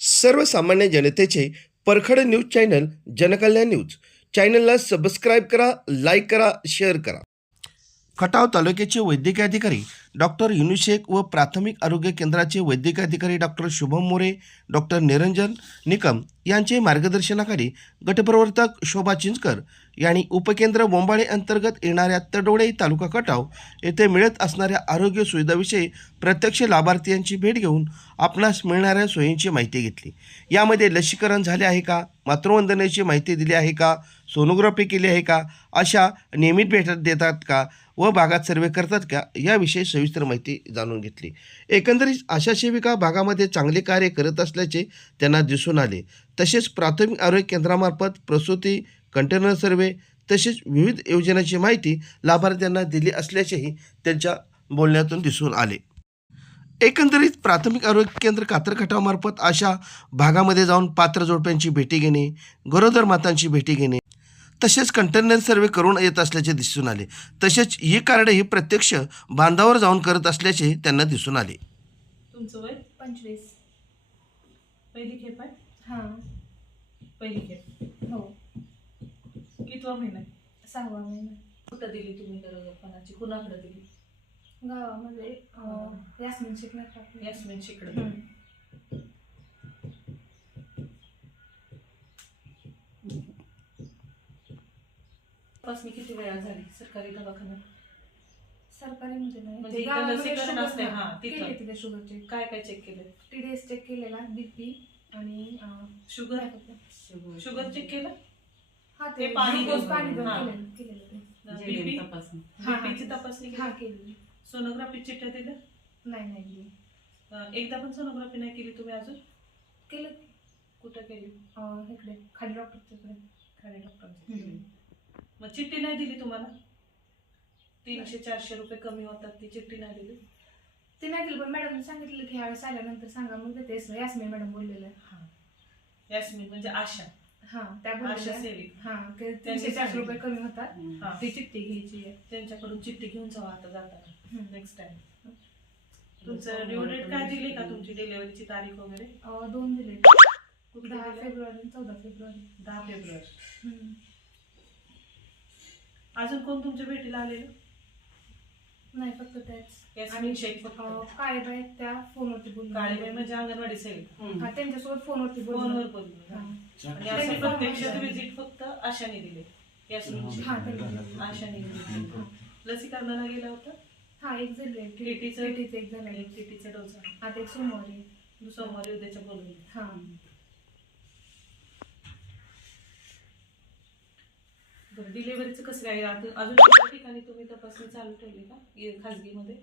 सर्वसामान्य जनतेचे परखड न्यूज चॅनल जनकल्याण न्यूज. चॅनलला सबस्क्राईब करा लाईक करा शेअर करा. खटाव तालुक्याचे वैद्यकीय अधिकारी डॉक्टर युनुस व प्राथमिक आरोग्य केंद्राचे वैद्यकीय अधिकारी डॉक्टर शुभम मोरे डॉक्टर निरंजन निकम यांचे मार्गदर्शनाखाली गटप्रवर्तक शोभा चिंचकर यांनी उपकेंद्र बोंबाळे अंतर्गत येणाऱ्या तडोळे तालुका कटाव येथे मिळत असणाऱ्या आरोग्य सुविधाविषयी प्रत्यक्ष लाभार्थ्यांची भेट घेऊन आपणास मिळणाऱ्या सोयींची माहिती घेतली. यामध्ये लसीकरण झाले आहे का? मातृवंदनेची माहिती दिली आहे का? सोनोग्राफी केली आहे का? अशा नियमित भेट देतात का? व भागात सर्वे करतात का? याविषयी सविस्तर माहिती जाणून घेतली. एकंदरीत आशा सेविका भागामध्ये चांगले कार्य करत असल्याचे त्यांना दिसून आले. तसेच प्राथमिक आरोग्य केंद्रामार्फत प्रसूती कंटेनर सर्वे तसेच विविध योजनांची माहिती लाभार्थ्यांना दिली असल्याचेही त्यांच्या बोलण्यातून दिसून आले. एकंदरीत प्राथमिक आरोग्य केंद्र कातरखटावमार्फत अशा भागामध्ये जाऊन पात्र जोडप्यांची भेटी घेणे गरोदर मातांची भेटी घेणे तसेच कंटेनर सर्वे करून येत असल्याचे दिसून आले. तसेच ही कार्ड ही प्रत्यक्ष बांधावर जाऊन करत असल्याचे त्यांना दिसून आले. तुमचं वय? पंचवीस. पहिली खेप आहे? हां. पहिली खेप. हो. कितवा महिना? सहावा महिना. कुठं दिली तुम्ही गरोदरपणाची कुणाकडे दिली? गावामध्ये अं, यास्मिन शिकणार टाकली. यास्मिन शिकडे हम्म. तपासणी किती वेळा झाली? सरकारी दवाखान्यात? सरकारी मध्ये नाही. म्हणजे ते इथं गावामध्ये लसीकरण शुगर- असते, हां, तिथं. केले तिथे शुगर चेक काय काय चेक केलं? टीडीएस चेक केलेला बीपी आणि अं, शुगर? काय होतं? शुगर चेक केलं? हा ते ते पाणी घेऊन- पाणी घेऊन हां. केलेलं केलेलं ते. बीपी हा, हा. बीपीची तपासणी हा केली. सोनोग्राफी चिठ्ठ्या दिल्या? नाही नाही केली. अं, एकदा पण सोनोग्राफी नाही केली तुम्ही अजून? केलं. कुठं केली? अं, इकडे खाली डॉक्टरच्याकडे खाणे डॉक्टरांची मग चिठ्ठी नाही दिली तुम्हाला? तीनशे चारशे रुपये कमी होतात ती चिठ्ठी नाही दिली? ते नाही दिलं पण मॅडमने सांगितलं की ह्यावेळेस आल्यानंतर सांगा मग ते तेच यास्मिन मॅडम बोललेलं. हा. यास्मिन म्हणजे आशा. हा त्या आशा बोललेल्या सेविक. हा तीनशे चारशे. रुपये कमी होतात. हा. ती चिठ्ठी घ्यायची आहे. त्यांच्याकडून चिठ्ठी घेऊन जावा आता जाताना हम्म. नेक्स्ट टाइम तुमचं ड्यू डेट काय दिली का तुमची डिलिव्हरीची तारीख वगैरे? अं, दोन दिले. कुठली दहा दिली? फेब्रुवारी आणि चौदा फेब्रुवारी. दहा फेब्रुवारी. हम्म. अजून कोण तुमच्या भेटीला आलेलं? नाही फक्त त्याच. शेख फक्त. अं, काळेबाई त्या फोनवरती बोलले काळेबाई म्हणजे अंगणवाडी सेविका. हा त्यांच्यासोबत फोनवरती फोनवर बोलले हा. आणि असं प्रत्यक्षात विजिट फक्त आशाने दिले. हा. त्यांनी आशाने दिली. लसीकरणाला गेला होता? हा एक झाले TT चं? एक झालं एक टीटीचा डोस. आहे आता एक सोमवारी. सोमवारी उद्याच्या बोलवली. हा. बरं डिलिव्हरीचं कसं काय? अजून अजून कुठल्या ठिकाणी तुम्ही तपासणी चालू ठेवली का? ये- खाजगीमध्ये?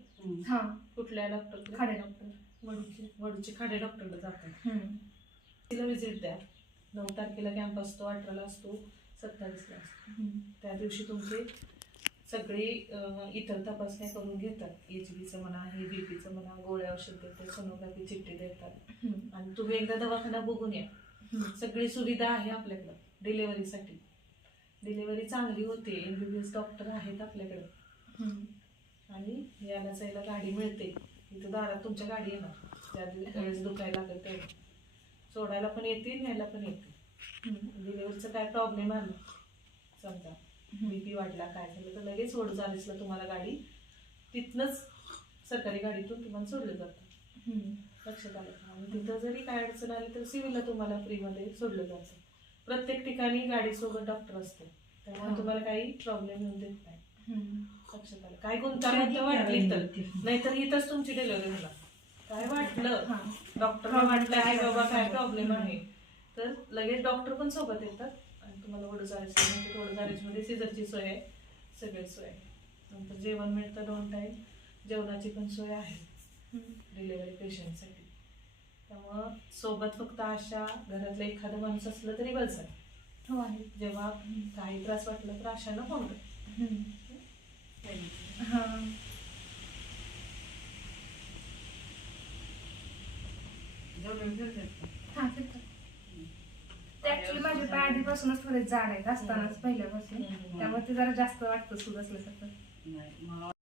हा. कुठल्या डॉक्टर खाडे डॉक्टर वडूचे वडूचे खाडे डॉक्टरला जातात. तिला व्हिजिट द्या. नऊ तारखेला कॅम्प असतो अठराला असतो सत्तावीसला असतो. हम्म. त्या दिवशी तुमचे सगळे अं, इतर तपासण्या करून घेतात. एच बीचं म्हणा हे बी पीचं म्हणा गोळ्या औषध देतात सोनोग्राफी चिठ्ठी देतात. आणि तुम्ही एकदा दवाखाना बघून या. सगळी सुविधा आहे आपल्याकडं डिलेवरीसाठी डिलेवरी चांगली होते M B B S doctor आहेत आपल्याकडे. आणि यायला जायला गाडी मिळते. इथं दारात तुमच्या गाडी येणार. दिवशी वेळेस दुखायला लागेल तेव्हा. सोडायला पण येते न्यायला पण येते. डिलेवरीचं काय प्रॉब्लेम आला? समजा. बीपी वाढला काय झालं? तर लगेच सोड चालीसला तुम्हाला गाडी. तिथनंच सरकारी गाडीतून तुम्हाला सोडलं जातं. लक्षात आलं आणि तिथं जरी काय अडचण आली तर सिव्हिलला तुम्हाला फ्रीमध्ये सोडलं जातं. प्रत्येक ठिकाणी गाडीसोबत डॉक्टर असते. त्यामुळे. तुम्हाला काही प्रॉब्लेम येऊन देत नाही. लक्षात आलं काय गुंतागुंत वाटली तर. नाहीतर इथंच तुमची डिलिव्हरी होणार काय वाटलं. डॉक्टरला वाटलं की बाबा काय प्रॉब्लेम आहे? तर लगेच डॉक्टर पण सोबत येतात. आणि तुम्हाला वडोजारेज म्हणजे वडोजारेजमध्ये सिझरची सोय आहे. सगळी सोय आहे. नंतर जेवण मिळतं दोन टाईम जेवणाची पण सोय आहे. डिलेवरी पेशंटसाठी त्यामुळं सोबत फक्त आशा घरातलं एखादं माणूस असलं तरी बस आहे हो आहे. जेव्हा काही त्रास वाटला तर आशानं फोन कर. हा हा ऍक्च्युली माझे पाय आधीपासूनच थोडे जाड आहेत असतानाच पहिल्यापासून. त्यामुळे ते जरा जास्त वाटतं सूज असल्यासारखं.